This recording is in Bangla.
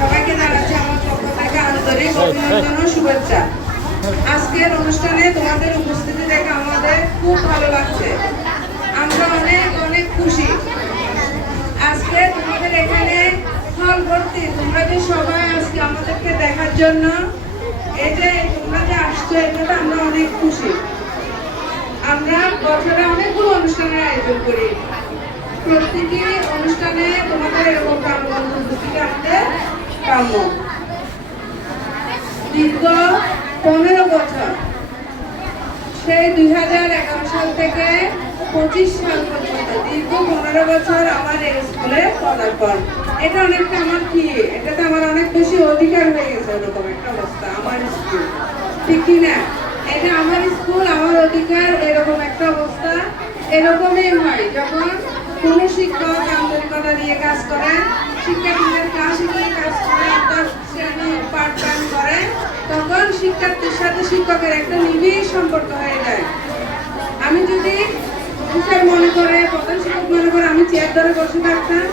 সবাইকে জানাচ্ছি আমার পক্ষ থেকে আন্তরিক অভিনন্দন ও শুভেচ্ছা। আজকের অনুষ্ঠানে তোমাদের উপস্থিতি দেখে আমাদের খুব ভালো লাগছে। আমরা অনেক অনেক খুশি। আজকে তোমাদের এখানে হল ভর্তি, তোমরা যে সবাই আজকে আমাদেরকে দেখার জন্য এই যে তোমরা যে আসছো, এটাতে আমরা অনেক খুশি। আমরা বছরে অনেকগুলো অনুষ্ঠানের আয়োজন করি। প্রতিটি অনুষ্ঠানে তোমাদের এরকম প্রাণবন্ত উপস্থিতি আমাদের কাম্য। দীর্ঘ 15 বছর, সেই 2011 সাল থেকে 25 সাল পর্যন্ত দীর্ঘ 15 বছর আমার এই স্কুলে পদার্পণ। এটা অনেকটা আমার কি, এটাতে আমার অনেক বেশি অধিকার হয়ে গেছে, এরকম একটা অবস্থা। আমার স্কুল ঠিক কিনা, এটা আমার স্কুল, আমার অধিকার, এরকম একটা অবস্থা। এরকমই হয় যখন কোন শিক্ষক আন্তরিকতা দিয়ে কাজ করেন, শিক্ষার্থীদের ক্লাসে গিয়ে কাজ করেন, পাঠদান করেন, তখন শিক্ষার্থীর সাথে শিক্ষকের একটা নিবিড় সম্পর্ক হয়ে যায়। আমি যদি প্রফেসর মনে করে, প্রধান শিক্ষক মনে করে আমি চেয়ার ধরে বসে থাকতাম,